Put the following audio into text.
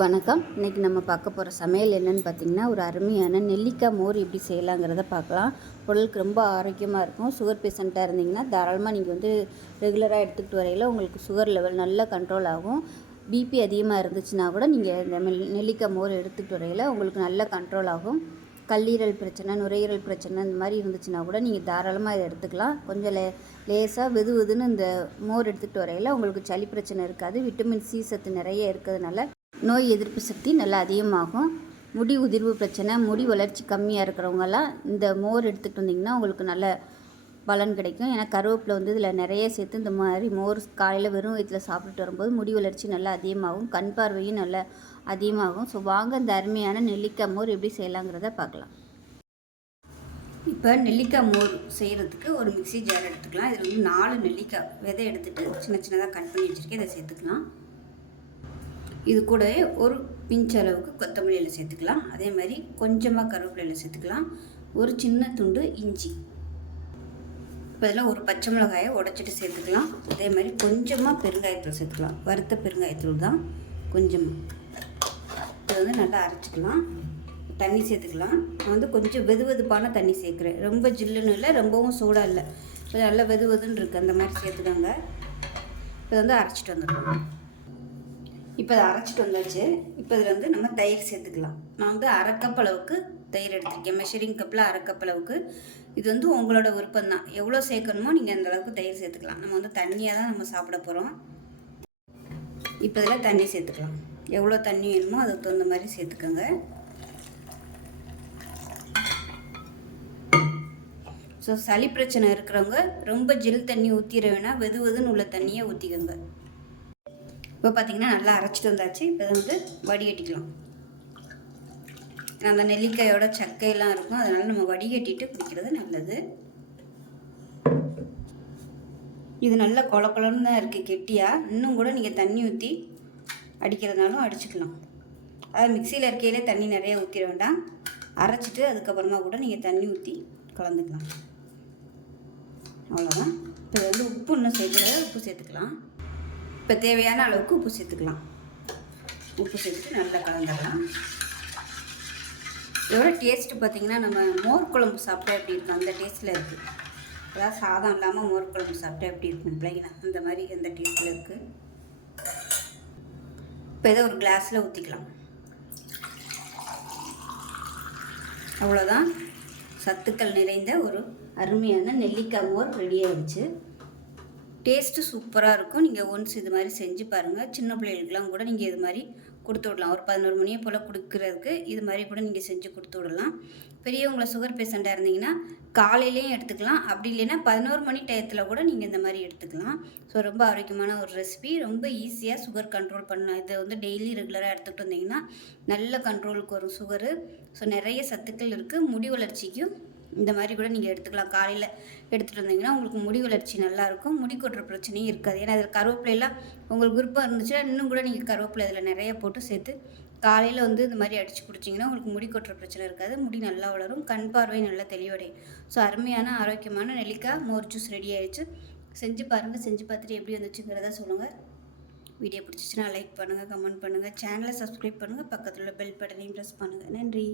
வணக்கம். இன்றைக்கி நம்ம பார்க்க போகிற சமையல் என்னன்னு பார்த்தீங்கன்னா ஒரு அருமையான நெல்லிக்காய் மோர் எப்படி செய்யலாங்கிறத பார்க்கலாம். உடலுக்கு ரொம்ப ஆரோக்கியமாக இருக்கும். சுகர் பேஷண்ட்டாக இருந்தீங்கன்னா தாராளமாக நீங்கள் வந்து ரெகுலராக எடுத்துக்கிட்டு வரையில் உங்களுக்கு சுகர் லெவல் நல்லா கண்ட்ரோல் ஆகும். பிபி அதிகமாக இருந்துச்சுன்னா கூட நீங்கள் இந்த நெல்லிக்காய் மோர் எடுத்துக்கிட்டு வரையில் உங்களுக்கு நல்ல கண்ட்ரோல் ஆகும். கல்லீரல் பிரச்சனை நுரையீரல் பிரச்சனை இந்த மாதிரி இருந்துச்சுன்னா கூட நீங்கள் தாராளமாக இதை எடுத்துக்கலாம். கொஞ்சம் லே லேசாக வெது வெதுன்னு இந்த மோர் எடுத்துகிட்டு வரையில் உங்களுக்கு சளி பிரச்சனை இருக்காது. விட்டமின் சி சத்து நிறைய இருக்கிறதுனால நோய் எதிர்ப்பு சக்தி நல்லா அதிகமாகும். முடி உதிர்வு பிரச்சனை முடி வளர்ச்சி கம்மியாக இருக்கிறவங்கெல்லாம் இந்த மோர் எடுத்துகிட்டு வந்தீங்கன்னா உங்களுக்கு நல்ல பலன் கிடைக்கும். ஏன்னா கருவேப்பிலை வந்து இதில் நிறைய சேர்த்து இந்த மாதிரி மோர் காலையில் வெறும் வயிற்றில் சாப்பிட்டுட்டு வரும்போது முடி வளர்ச்சி நல்லா அதிகமாகும். கண் பார்வையும் நல்லா அதிகமாகும். ஸோ வாங்க இந்த அருமையான நெல்லிக்காய் மோர் எப்படி செய்யலாங்கிறத பார்க்கலாம். இப்போ நெல்லிக்காய் மோர் செய்கிறதுக்கு ஒரு மிக்ஸி ஜார் எடுத்துக்கலாம். இதில் வந்து நாலு நெல்லிக்காய் விதை எடுத்துகிட்டு சின்ன சின்னதாக கட் பண்ணி வச்சுருக்கேன். இதை சேர்த்துக்கலாம். இது கூடவே ஒரு பிஞ்ச் அளவுக்கு கொத்தமல்லியில் சேர்த்துக்கலாம். அதே மாதிரி கொஞ்சமாக கருவேப்பிலையில் சேர்த்துக்கலாம். ஒரு சின்ன துண்டு இஞ்சி. இப்போ இதில் ஒரு பச்சை மிளகாயை உடச்சிட்டு சேர்த்துக்கலாம். அதே மாதிரி கொஞ்சமாக பெருங்காயத்தூள் சேர்த்துக்கலாம். வறுத்த பெருங்காயத்தூள் தான் கொஞ்சமாக இது வந்து நல்லா அரைச்சிக்கலாம். தண்ணி சேர்த்துக்கலாம். நான் வந்து கொஞ்சம் வெது வெதுப்பான தண்ணி சேர்க்குறேன். ரொம்ப ஜில்லுன்னு இல்லை ரொம்பவும் சூடாக இல்லை. கொஞ்சம் நல்லா வெது வெதுன்னு இருக்குது அந்த மாதிரி சேர்த்துக்கோங்க. இப்போ வந்து அரைச்சிட்டு வந்துடுவோம் இப்போ அதை அரைச்சிட்டு வந்தாச்சு. இப்போ இதில் வந்து நம்ம தயிர் சேர்த்துக்கலாம். நான் வந்து அரைக்கப் அளவுக்கு தயிர் எடுத்திருக்கேன். மெஷரிங் கப்பில் அரைக்கப் அளவுக்கு. இது வந்து உங்களோட விருப்பம் தான் எவ்வளோ சேர்க்கணுமோ நீங்கள் அந்த அளவுக்கு தயிர் சேர்த்துக்கலாம். நம்ம வந்து தண்ணியாக தான் நம்ம சாப்பிட போகிறோம் இப்போ இதில் தண்ணி சேர்த்துக்கலாம். எவ்வளோ தண்ணி வேணுமோ அதுக்கு தகுந்த மாதிரி சேர்த்துக்கோங்க. ஸோ சளி பிரச்சனை இருக்கிறவங்க ரொம்ப ஜில் தண்ணி ஊற்றிட வேணால் வெது வெதுன்னு உள்ள தண்ணியை ஊற்றிக்கோங்க இப்போ பார்த்திங்கன்னா நல்லா அரைச்சிட்டு வந்தாச்சு. இப்போ இதை வந்து வடிகட்டிக்கலாம். அந்த நெல்லிக்காயோட சக்கையெல்லாம் இருக்கும். அதனால் நம்ம வடிகட்டிட்டு குடிக்கிறது நல்லது. இது நல்ல கொல கொலன்னு தான் இருக்குது கெட்டியாக இன்னும் கூட நீங்கள் தண்ணி ஊற்றி அடிக்கிறதுனாலும் அடிச்சுக்கலாம். அதாவது மிக்சியில் இருக்கையிலே தண்ணி நிறைய ஊற்றிட வேண்டாம். அரைச்சிட்டு அதுக்கப்புறமா கூட நீங்கள் தண்ணி ஊற்றி கலந்துக்கலாம். அவ்வளோதான் இப்போ வந்து உப்பு இன்னும் சேர்த்து உப்பு சேர்த்துக்கலாம். இப்போ தேவையான அளவுக்கு உப்பு சேர்த்துக்கலாம். உப்பு சேர்த்துட்டு நல்லா கலந்துடலாம். இதோட டேஸ்ட்டு பார்த்திங்கன்னா நம்ம மோர் குழம்பு சாப்பிட்டா எப்படி இருக்கும்? அந்த டேஸ்ட்டில் இருக்குது அதாவது சாதம் இல்லாமல் மோர் குழம்பு சாப்பிட்டா எப்படி இருக்கும்? பிள்ளைங்களா அந்த மாதிரி அந்த டேஸ்ட்டில் இருக்குது இப்போ இதை ஒரு கிளாஸில் ஊற்றிக்கலாம் அவ்வளோதான் சத்துக்கள் நிறைந்த ஒரு அருமையான நெல்லிக்காய் மோர் ரெடி ஆகிடுச்சு டேஸ்ட்டு சூப்பராக இருக்கும். நீங்கள் ஒன்ஸ் இது மாதிரி செஞ்சு பாருங்கள் சின்ன பிள்ளைகளுக்கெல்லாம் கூட நீங்கள் இது மாதிரி கொடுத்து விடலாம். ஒரு பதினோரு மணியை போல் கொடுக்குறதுக்கு இது மாதிரி கூட நீங்கள் செஞ்சு கொடுத்து விடலாம். பெரியவங்கள சுகர் பேஷண்ட்டாக இருந்தீங்கன்னா காலையிலையும் எடுத்துக்கலாம். அப்படி இல்லைன்னா பதினோரு மணி டயத்தில் கூட நீங்கள் இந்த மாதிரி எடுத்துக்கலாம். ஸோ ரொம்ப ஆரோக்கியமான ஒரு ரெசிபி ரொம்ப ஈஸியாக சுகர் கண்ட்ரோல் பண்ணலாம். இதை வந்து டெய்லி ரெகுலராக எடுத்துகிட்டு வந்தீங்கன்னா நல்ல கண்ட்ரோலுக்கு வரும் சுகரு ஸோ நிறைய சத்துக்கள் இருக்குது முடி வளர்ச்சிக்கும் இந்த மாதிரி கூட நீங்கள் எடுத்துக்கலாம். காலையில் எடுத்துகிட்டு வந்தீங்கன்னா உங்களுக்கு முடி வளர்ச்சி நல்லாயிருக்கும் முடி கொட்டுற பிரச்சனையும் இருக்காது. ஏன்னா அதில் கருவேப்பிலையெல்லாம் உங்களுக்கு விருப்பம் இருந்துச்சுன்னா இன்னும் கூட நீங்கள் கருவேப்பிலை இதில் நிறைய போட்டு சேர்த்து காலையில் வந்து இந்த மாதிரி அடித்து குடிச்சிங்கன்னா உங்களுக்கு முடி கொட்டுற பிரச்சனை இருக்காது. முடி நல்லா வளரும். கண் பார்வை நல்லா தெளிவடையும். ஸோ அருமையான ஆரோக்கியமான நெல்லிக்காய் மோர் ஜூஸ் ரெடி ஆயிடுச்சு. செஞ்சு பாருங்கள் செஞ்சு பார்த்துட்டு எப்படி வந்துச்சுங்கிறத சொல்லுங்கள் வீடியோ பிடிச்சிச்சுன்னா லைக் பண்ணுங்கள் கமெண்ட் பண்ணுங்கள் சேனலை சப்ஸ்கிரைப் பண்ணுங்கள் பக்கத்தில் உள்ள பெல் பட்டனையும் ப்ரெஸ் பண்ணுங்கள் நன்றி.